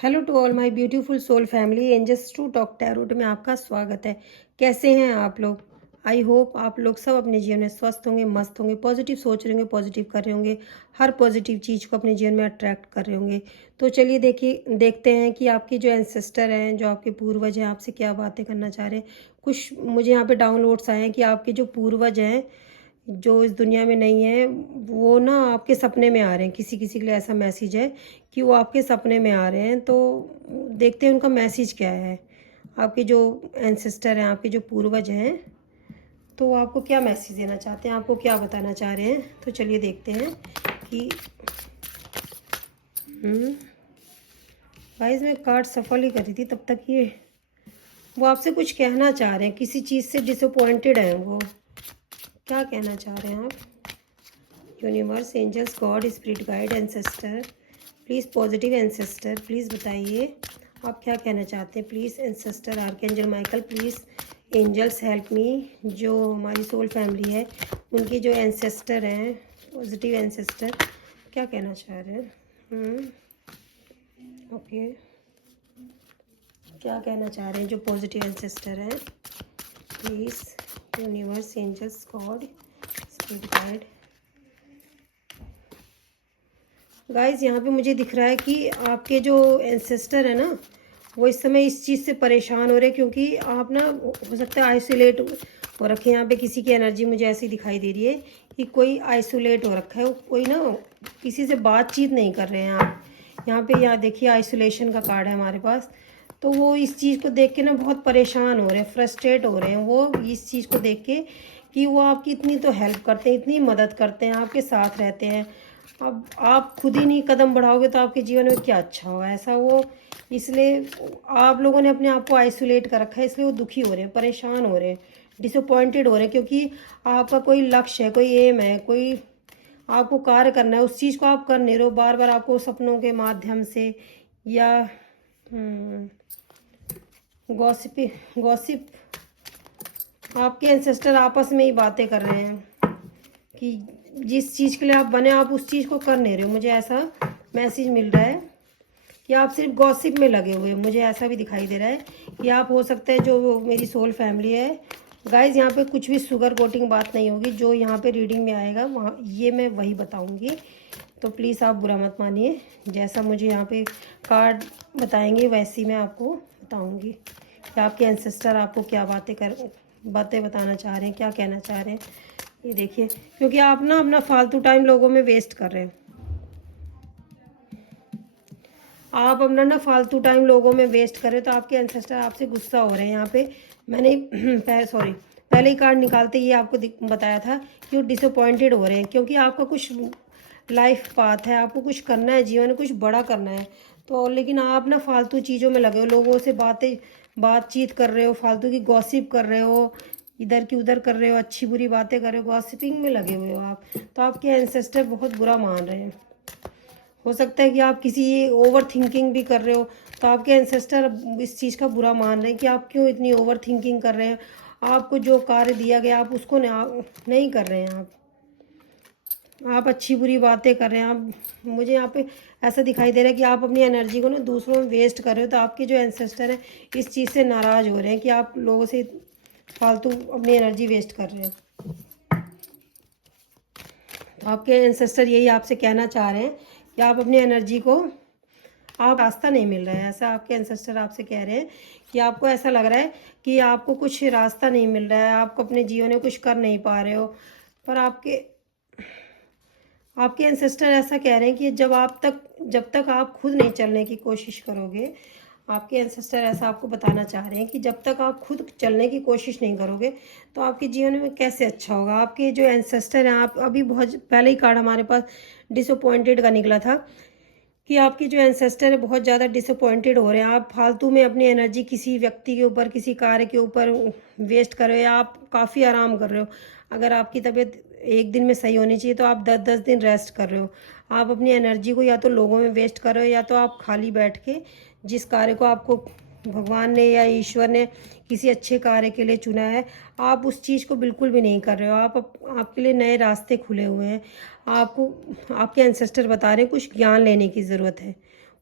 Hello to all my beautiful soul family, angels to talk tarot में आपका स्वागत है। कैसे हैं आप लोग? आई होप आप लोग सब अपने जीवन में स्वस्थ होंगे, मस्त होंगे, पॉजिटिव सोच रहे होंगे, पॉजिटिव कर रहे होंगे, हर पॉजिटिव चीज़ को अपने जीवन में अट्रैक्ट कर रहे होंगे। तो चलिए देखते हैं कि आपके जो एंसेस्टर हैं, जो आपके पूर्वज हैं, आपसे क्या बातें करना चाह रहे हैं। कुछ मुझे यहाँ पे डाउनलोड्स आए हैं कि आपके जो पूर्वज हैं, जो इस दुनिया में नहीं है, वो ना आपके सपने में आ रहे हैं। किसी किसी के लिए ऐसा मैसेज है कि वो आपके सपने में आ रहे हैं। तो देखते हैं उनका मैसेज क्या है। आपके जो एंसेस्टर हैं, आपके जो पूर्वज हैं, तो वो आपको क्या मैसेज देना चाहते हैं, आपको क्या बताना चाह रहे हैं। तो चलिए देखते हैं कि गाइस मैं कार्ड सफल ही कर रही थी तब तक ये वो आपसे कुछ कहना चाह रहे हैं। किसी चीज़ से डिसअपॉइंटेड हैं वो। क्या कहना चाह रहे हैं आप? Universe, angels, God, spirit guide, ancestor, please positive ancestor, please बताइए आप क्या कहना चाहते हैं। Please ancestor, archangel Michael, please angels help me. जो हमारी सोल फैमिली है, उनके जो एंसेस्टर हैं, पॉजिटिव एंसेस्टर, क्या कहना चाह रहे हैं। ओके, क्या कहना चाह रहे हैं जो पॉजिटिव एंसेस्टर हैं। Please universe, angels, God, spirit guide. Guys यहाँ पे मुझे दिख रहा है कि आपके जो एंसेस्टर है ना, वो इस समय इस चीज़ से परेशान हो रहे हैं क्योंकि आप ना हो सकता है आइसोलेट हो रखे हैं। यहाँ पे किसी की एनर्जी मुझे ऐसी दिखाई दे रही है कि कोई आइसोलेट हो रखा है, कोई ना किसी से बातचीत नहीं कर रहे हैं आप। यहाँ देखिए आइसोलेशन का कार्ड है हमारे पास। तो वो इस चीज़ को देख के ना बहुत परेशान हो रहे हैं, फ्रस्ट्रेट हो रहे हैं वो इस चीज़ को देख के कि वो आपकी इतनी तो हेल्प करते हैं, इतनी मदद करते हैं, आपके साथ रहते हैं। अब आप खुद ही नहीं कदम बढ़ाओगे तो आपके जीवन में क्या अच्छा होगा, ऐसा वो। इसलिए आप लोगों ने अपने आप को आइसोलेट कर रखा है, इसलिए वो दुखी हो रहे हैं, परेशान हो रहे हैं, डिसअपॉइंटेड हो रहे हैं। क्योंकि आपका कोई लक्ष्य है, कोई एम है, कोई आपको कार्य करना है, उस चीज़ को आप कर नहीं रहे हो। बार बार आपको सपनों के माध्यम से या गॉसिप आपके एंसेस्टर आपस में ही बातें कर रहे हैं कि जिस चीज़ के लिए आप बने, आप उस चीज़ को कर नहीं रहे हो। मुझे ऐसा मैसेज मिल रहा है कि आप सिर्फ गॉसिप में लगे हुए हैं। मुझे ऐसा भी दिखाई दे रहा है कि आप हो सकता है जो मेरी सोल फैमिली है। गाइज यहाँ पे कुछ भी शुगर कोटिंग बात नहीं होगी। जो यहाँ पे रीडिंग में आएगा वहाँ ये मैं वही बताऊँगी, तो प्लीज़ आप बुरा मत मानिए। जैसा मुझे यहाँ पे कार्ड बताएंगे वैसी मैं आपको बताऊँगी कि आपके एंसेस्टर आपको क्या बातें बताना चाह रहे हैं, क्या कहना चाह रहे हैं। ये देखिए, क्योंकि आप ना अपना फालतू टाइम लोगों में वेस्ट कर रहे हैं। आप अपना ना फालतू टाइम लोगों में वेस्ट कर रहे हैं, तो आपके एंसेस्टर आपसे गुस्सा हो रहे हैं। यहाँ पे मैंने पहले ही कार्ड निकालते ही आपको बताया था कि वो डिसअपॉइंटेड हो रहे हैं क्योंकि आपका कुछ लाइफ पाथ है, आपको कुछ करना है, जीवन में कुछ बड़ा करना है। तो लेकिन आप ना फालतू चीज़ों में लगे हो, लोगों से बातचीत कर रहे हो, फालतू की गॉसिप कर रहे हो, इधर की उधर कर रहे हो, अच्छी बुरी बातें कर रहे हो, गॉसिपिंग में लगे हुए हो आप। तो आपके एंसेस्टर बहुत बुरा मान रहे हैं। हो सकता है कि आप किसी ओवर थिंकिंग भी कर रहे हो, तो आपके एंसेस्टर इस चीज़ का बुरा मान रहे हैं कि आप क्यों इतनी ओवर थिंकिंग कर रहे हैं। आपको जो कार्य दिया गया आप उसको नहीं कर रहे हैं। आप अच्छी बुरी बातें कर रहे हैं। आप मुझे यहाँ पे ऐसा दिखाई दे रहा है कि आप अपनी एनर्जी को ना दूसरों में वेस्ट कर रहे हो। तो आपके जो एंसेस्टर हैं इस चीज़ से नाराज़ हो रहे हैं कि आप लोगों से फालतू अपनी एनर्जी वेस्ट कर रहे हैं। तो आपके एंसेस्टर यही आपसे कहना चाह रहे हैं कि आप अपनी एनर्जी को, आप रास्ता नहीं मिल रहा है। ऐसा आपके एंसेस्टर आपसे कह रहे हैं कि आपको ऐसा लग रहा है कि आपको कुछ रास्ता नहीं मिल रहा है, आप अपने जीवन में कुछ कर नहीं पा रहे हो। पर आपके एंसेस्टर ऐसा कह रहे हैं कि जब तक आप खुद नहीं चलने की कोशिश करोगे, आपके एंसेस्टर ऐसा आपको बताना चाह रहे हैं कि जब तक आप खुद चलने की कोशिश नहीं करोगे तो आपके जीवन में कैसे अच्छा होगा। आपके जो एंसेस्टर हैं, आप अभी बहुत पहले ही कार्ड हमारे पास डिसअपॉइंटेड का निकला था कि आपके जो एंसेस्टर है बहुत ज़्यादा डिसअपॉइंटेड हो रहे हैं। आप फालतू में अपनी एनर्जी किसी व्यक्ति के ऊपर, किसी कार्य के ऊपर वेस्ट कर रहे हो, या आप काफ़ी आराम कर रहे हो। अगर आपकी तबीयत एक दिन में सही होनी चाहिए तो आप 10-10 दिन रेस्ट कर रहे हो। आप अपनी एनर्जी को या तो लोगों में वेस्ट कर रहे हो, या तो आप खाली बैठ के जिस कार्य को आपको भगवान ने या ईश्वर ने किसी अच्छे कार्य के लिए चुना है, आप उस चीज़ को बिल्कुल भी नहीं कर रहे हो। आपके लिए नए रास्ते खुले हुए हैं। आपको आपके एंसेस्टर बता रहे हैं कुछ ज्ञान लेने की ज़रूरत है,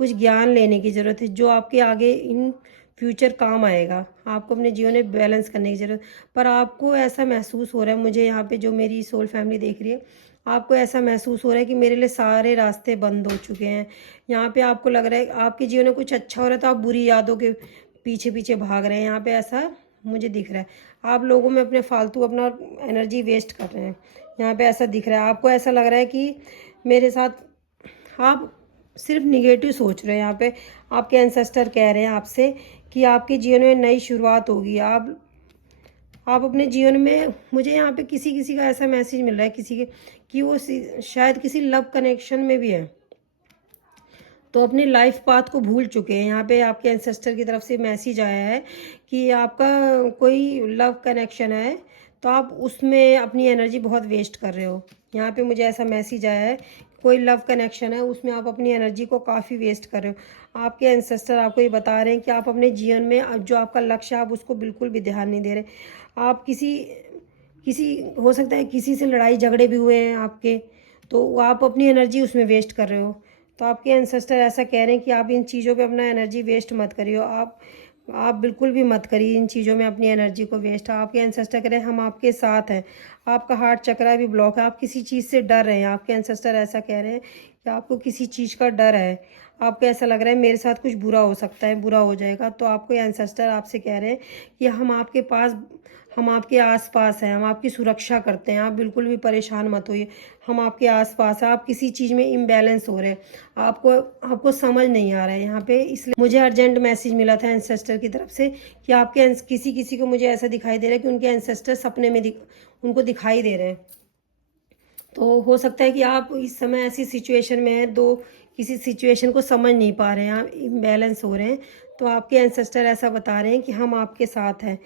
कुछ ज्ञान लेने की ज़रूरत है जो आपके आगे इन फ्यूचर काम आएगा। आपको अपने जीवन में बैलेंस करने की ज़रूरत, पर आपको ऐसा महसूस हो रहा है, मुझे यहाँ पे जो मेरी सोल फैमिली देख रही है, आपको ऐसा महसूस हो रहा है कि मेरे लिए सारे रास्ते बंद हो चुके हैं। यहाँ पे आपको लग रहा है आपके जीवन में कुछ अच्छा हो रहा है तो आप बुरी यादों के पीछे पीछे भाग रहे हैं। यहाँ पे ऐसा मुझे दिख रहा है, आप लोगों में अपने फालतू अपना एनर्जी वेस्ट कर रहे हैं। यहाँ पे ऐसा दिख रहा है, आपको ऐसा लग रहा है कि मेरे साथ आप सिर्फ निगेटिव सोच रहे हैं। यहाँ पे आपके एंसेस्टर कह रहे हैं आपसे कि आपके जीवन में नई शुरुआत होगी। आप अपने जीवन में, मुझे यहाँ पे किसी किसी का ऐसा मैसेज मिल रहा है किसी के कि वो शायद किसी लव कनेक्शन में भी है, तो अपनी लाइफ पाथ को भूल चुके हैं। यहाँ पे आपके एंसेस्टर की तरफ से मैसेज आया है कि आपका कोई लव कनेक्शन है तो आप उसमें अपनी एनर्जी बहुत वेस्ट कर रहे हो। यहाँ पे मुझे ऐसा मैसेज आया है, कोई लव कनेक्शन है उसमें आप अपनी एनर्जी को काफ़ी वेस्ट कर रहे हो। आपके एंसेस्टर आपको ये बता रहे हैं कि आप अपने जीवन में अब जो आपका लक्ष्य है आप उसको बिल्कुल भी ध्यान नहीं दे रहे। आप किसी किसी हो सकता है किसी से लड़ाई झगड़े भी हुए हैं आपके, तो आप अपनी एनर्जी उसमें वेस्ट कर रहे हो। तो आपके एंसेस्टर ऐसा कह रहे हैं कि आप इन चीज़ों पे अपना एनर्जी वेस्ट मत करिए। आप बिल्कुल भी मत करिए इन चीज़ों में अपनी एनर्जी को वेस्ट। आपके एंसेस्टर कह रहे हैं हम आपके साथ हैं। आपका हार्ट चक्रा भी ब्लॉक है, आप किसी चीज़ से डर रहे हैं। आपके एंसेस्टर ऐसा कह रहे हैं कि आपको किसी चीज़ का डर है, आपको ऐसा लग रहा है मेरे साथ कुछ बुरा हो सकता है, बुरा हो जाएगा। तो आपको एंसेस्टर आपसे कह रहे हैं कि हम आपके आसपास हैं, हम आपकी सुरक्षा करते हैं, आप बिल्कुल भी परेशान मत होइए, हम आपके आसपास हैं। आप किसी चीज़ में इम्बैलेंस हो रहे हैं, आपको समझ नहीं आ रहा है यहाँ पे। इसलिए मुझे अर्जेंट मैसेज मिला था एंसेस्टर की तरफ से कि आपके किसी किसी को मुझे ऐसा दिखाई दे रहा है कि उनके एंसेस्टर सपने में उनको दिखाई दे रहे हैं। तो हो सकता है कि आप इस समय ऐसी सिचुएशन में हैं, दो किसी सिचुएशन को समझ नहीं पा रहे हैं, आप इम्बैलेंस हो रहे हैं। तो आपके एंसेस्टर ऐसा बता रहे हैं कि हम आपके साथ हैं,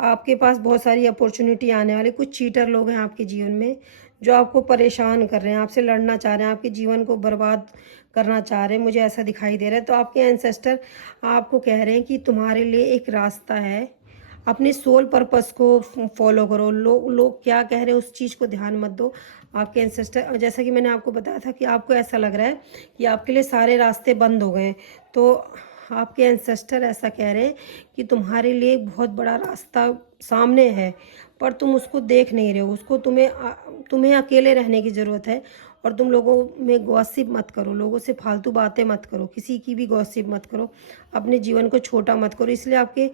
आपके पास बहुत सारी अपॉर्चुनिटी आने वाली। कुछ चीटर लोग हैं आपके जीवन में जो आपको परेशान कर रहे हैं, आपसे लड़ना चाह रहे हैं, आपके जीवन को बर्बाद करना चाह रहे हैं, मुझे ऐसा दिखाई दे रहा है। तो आपके एंसेस्टर आपको कह रहे हैं कि तुम्हारे लिए एक रास्ता है, अपने सोल पर्पस को फॉलो करो। लोग क्या कह रहे हैं उस चीज़ को ध्यान मत दो। आपके एंसेस्टर, जैसा कि मैंने आपको बताया था कि आपको ऐसा लग रहा है कि आपके लिए सारे रास्ते बंद हो गए, तो आपके एंसेस्टर ऐसा कह रहे हैं कि तुम्हारे लिए एक बहुत बड़ा रास्ता सामने है, पर तुम उसको देख नहीं रहे हो। उसको तुम्हें अकेले रहने की ज़रूरत है, और तुम लोगों में गॉसिप मत करो, लोगों से फालतू बातें मत करो, किसी की भी गॉसिप मत करो, अपने जीवन को छोटा मत करो। इसलिए आपके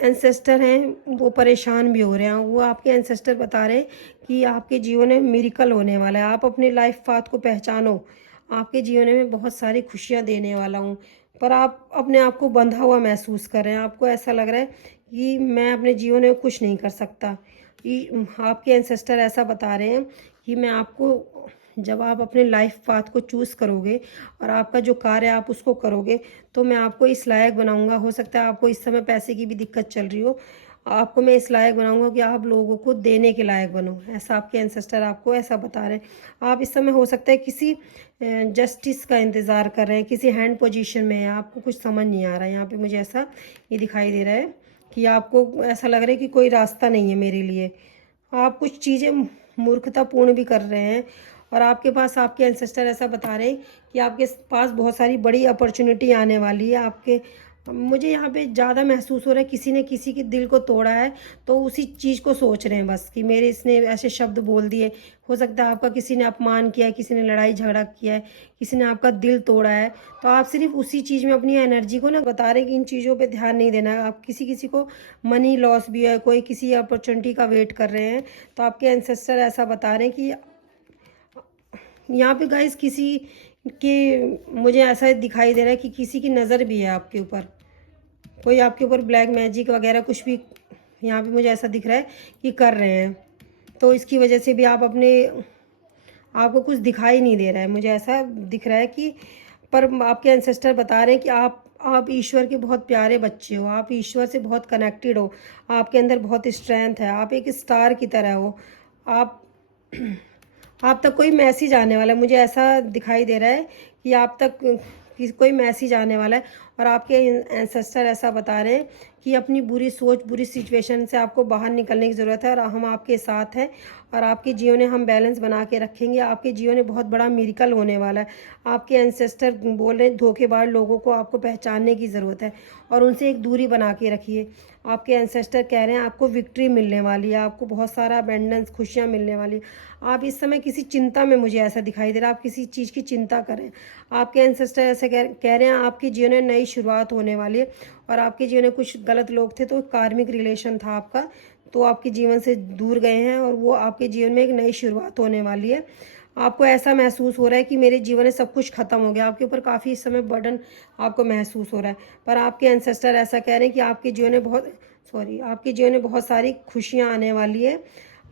एंसेस्टर हैं वो परेशान भी हो रहे हैं। वो आपके एंसेस्टर बता रहे हैं कि आपके जीवन में मिरेकल होने वाला है। आप अपने लाइफ पाथ को पहचानो, आपके जीवन में बहुत सारी खुशियां देने वाला हूँ, पर आप अपने आप को बंधा हुआ महसूस कर रहे हैं। आपको ऐसा लग रहा है कि मैं अपने जीवन में कुछ नहीं कर सकता। आपके एंसेस्टर ऐसा बता रहे हैं कि मैं आपको, जब आप अपने लाइफ पाथ को चूज़ करोगे और आपका जो कार्य आप उसको करोगे, तो मैं आपको इस लायक बनाऊंगा। हो सकता है आपको इस समय पैसे की भी दिक्कत चल रही हो, आपको मैं इस लायक बनाऊंगा कि आप लोगों को देने के लायक बनो। ऐसा आपके एंसेस्टर आपको ऐसा बता रहे हैं। आप इस समय हो सकता है किसी जस्टिस का इंतज़ार कर रहे हैं, किसी हैंड पोजीशन में है, आपको कुछ समझ नहीं आ रहा है। यहाँ पे मुझे ऐसा ये दिखाई दे रहा है कि आपको ऐसा लग रहा है कि कोई रास्ता नहीं है मेरे लिए। आप कुछ चीज़ें मूर्खतापूर्ण भी कर रहे हैं, और आपके पास आपके एंसेस्टर ऐसा बता रहे हैं कि आपके पास बहुत सारी बड़ी अपॉर्चुनिटी आने वाली है। मुझे यहाँ पे ज़्यादा महसूस हो रहा है किसी ने किसी के दिल को तोड़ा है, तो उसी चीज़ को सोच रहे हैं बस कि मेरे इसने ऐसे शब्द बोल दिए। हो सकता है आपका किसी ने अपमान किया है, किसी ने लड़ाई झगड़ा किया है, किसी ने आपका दिल तोड़ा है, तो आप सिर्फ उसी चीज़ में अपनी एनर्जी को ना बता रहे हैं कि इन चीज़ों पे ध्यान नहीं देना है। आप किसी को मनी लॉस भी है, कोई किसी अपॉर्चुनिटी का वेट कर रहे हैं, तो आपके एंसेस्टर ऐसा बता रहे हैं कि यहाँ पे गाइस किसी के, मुझे ऐसा दिखाई दे रहा है कि किसी की नज़र भी है आपके ऊपर, कोई आपके ऊपर ब्लैक मैजिक वगैरह कुछ भी यहाँ पे मुझे ऐसा दिख रहा है कि कर रहे हैं। तो इसकी वजह से भी आपको कुछ दिखाई नहीं दे रहा है, मुझे ऐसा दिख रहा है कि, पर आपके एंसेस्टर बता रहे हैं कि आप ईश्वर के बहुत प्यारे बच्चे हो, आप ईश्वर से बहुत कनेक्टेड हो, आपके अंदर बहुत स्ट्रेंथ है, आप एक स्टार की तरह हो। आप आप तक कोई मैसेज आने वाला है, मुझे ऐसा दिखाई दे रहा है कि आप तक कोई मैसेज आने वाला है, और आपके एंसेस्टर ऐसा बता रहे हैं कि अपनी बुरी सोच, बुरी सिचुएशन से आपको बाहर निकलने की ज़रूरत है, और हम आपके साथ हैं, और आपके जीवन में हम बैलेंस बना के रखेंगे। आपके जीवन में बहुत बड़ा मिरेकल होने वाला है। आपके एंसेस्टर बोल रहे हैं धोखेबाज लोगों को आपको पहचानने की ज़रूरत है, और उनसे एक दूरी बना के रखिए। आपके एंसेस्टर कह रहे हैं आपको विक्ट्री मिलने वाली है, आपको बहुत सारा अबेंडेंस, खुशियाँ मिलने वाली है। आप इस समय किसी चिंता में, मुझे ऐसा दिखाई दे रहा है, आप किसी चीज़ की चिंता करें। आपके एंसेस्टर ऐसे कह रहे हैं आपके जीवन में नई शुरुआत होने वाली है, और आपके जीवन में कुछ गलत लोग थे, तो कार्मिक रिलेशन था आपका, तो आपके जीवन से दूर गए हैं, और वो आपके जीवन में एक नई शुरुआत होने वाली है। आपको ऐसा महसूस हो रहा है कि मेरे जीवन में सब कुछ खत्म हो गया, आपके ऊपर काफ़ी इस समय बर्डन आपको महसूस हो रहा है, पर आपके एंसेस्टर ऐसा कह रहे हैं कि आपके जीवन में आपके जीवन में बहुत सारी खुशियाँ आने वाली है।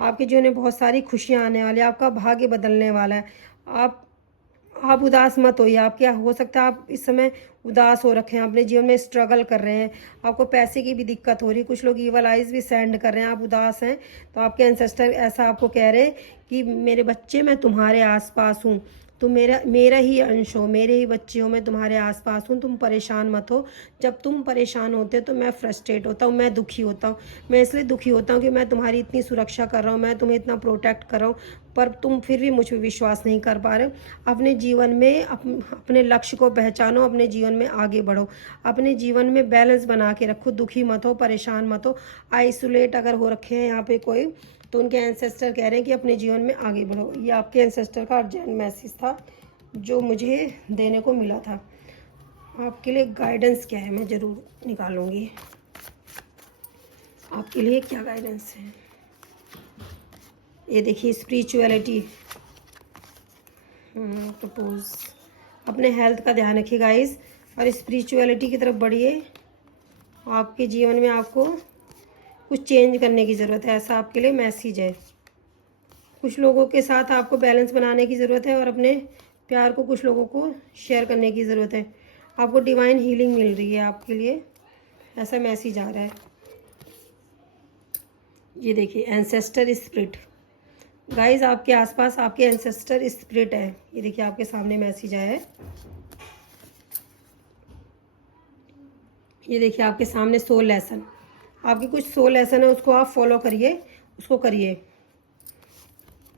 आपके जीवन में बहुत सारी खुशियाँ आने वाली है, आपका भाग्य बदलने वाला है। आप उदास मत होइए। आप क्या हो सकता है आप इस समय उदास हो रखे हैं, अपने जीवन में स्ट्रगल कर रहे हैं, आपको पैसे की भी दिक्कत हो रही है, कुछ लोग ईवल आइज भी सेंड कर रहे हैं, आप उदास हैं, तो आपके एंसेस्टर ऐसा आपको कह रहे हैं कि मेरे बच्चे, मैं तुम्हारे आसपास हूँ, तुम मेरा ही अंश हो, मेरे ही बच्चे हो, मैं तुम्हारे आसपास हूँ, तुम परेशान मत हो। जब तुम परेशान होते हो तो मैं फ्रस्ट्रेट होता हूँ, मैं दुखी होता हूँ। मैं इसलिए दुखी होता हूँ कि मैं तुम्हारी इतनी सुरक्षा कर रहा हूँ, मैं तुम्हें इतना प्रोटेक्ट कर रहा हूँ, पर तुम फिर भी मुझ पर विश्वास नहीं कर पा रहे हो। अपने जीवन में अपने लक्ष्य को पहचानो, अपने जीवन में आगे बढ़ो, अपने जीवन में बैलेंस बना के रखो, दुखी मत हो, परेशान मत हो। आइसोलेट अगर हो रखे हैं यहाँ पे कोई, तो उनके एंसेस्टर कह रहे हैं कि अपने जीवन में आगे बढ़ो। ये आपके एंसेस्टर का अर्जेंट मैसेज था जो मुझे देने को मिला था। आपके लिए गाइडेंस क्या है, मैं ज़रूर निकालूंगी आपके लिए क्या गाइडेंस है। ये देखिए स्पिरिचुअलिटी प्रपोज। अपने हेल्थ का ध्यान रखिए गाइस, और स्पिरिचुअलिटी की तरफ बढ़िए। आपके जीवन में आपको कुछ चेंज करने की ज़रूरत है, ऐसा आपके लिए मैसेज है। कुछ लोगों के साथ आपको बैलेंस बनाने की ज़रूरत है, और अपने प्यार को कुछ लोगों को शेयर करने की ज़रूरत है। आपको डिवाइन हीलिंग मिल रही है आपके लिए, ऐसा मैसेज आ रहा है। ये देखिए एंसेस्टर स्पिरिट गाइस, आपके आसपास आपके एंसेस्टर स्पिरिट है। ये देखिए आपके सामने मैसेज आया है। ये देखिए आपके सामने सोल लेसन, आपकी कुछ सोल लेसन है, उसको आप फॉलो करिए, उसको करिए।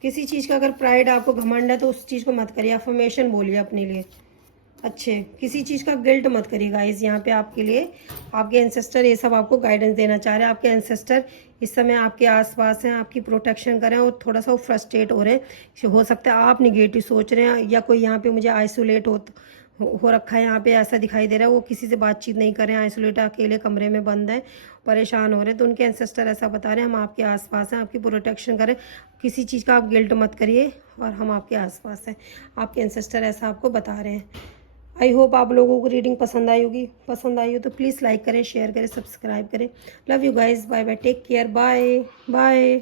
किसी चीज़ का अगर प्राइड आपको घमंड है तो उस चीज़ को मत करिए, अफर्मेशन बोलिए अपने लिए अच्छे। किसी चीज़ का गिल्ट मत करिए गाइस। यहाँ पे आपके लिए आपके एंसेस्टर ये सब आपको गाइडेंस देना चाह रहे हैं। आपके एंसेस्टर इस समय आपके आसपास हैं, आपकी प्रोटेक्शन करें, और थोड़ा सा वो फ्रस्ट्रेट हो रहे हैं। हो सकता है आप निगेटिव सोच रहे हैं, या कोई यहाँ पे मुझे आइसोलेट हो रखा है, यहाँ पे ऐसा दिखाई दे रहा है, वो किसी से बातचीत नहीं कर रहे हैं, आइसोलेट अकेले कमरे में बंद हैं, परेशान हो रहे हैं। तो उनके एंसेस्टर ऐसा बता रहे हैं हम आपके आसपास हैं, आपकी प्रोटेक्शन करें, किसी चीज़ का आप गिल्ट मत करिए, और हम आपके आसपास हैं। आपके एंसेस्टर ऐसा आपको बता रहे हैं। आई होप आप लोगों को रीडिंग पसंद आई होगी। पसंद आई हो तो प्लीज़ लाइक करें, शेयर करें, सब्सक्राइब करें। Love you guys, bye bye, take care, bye bye.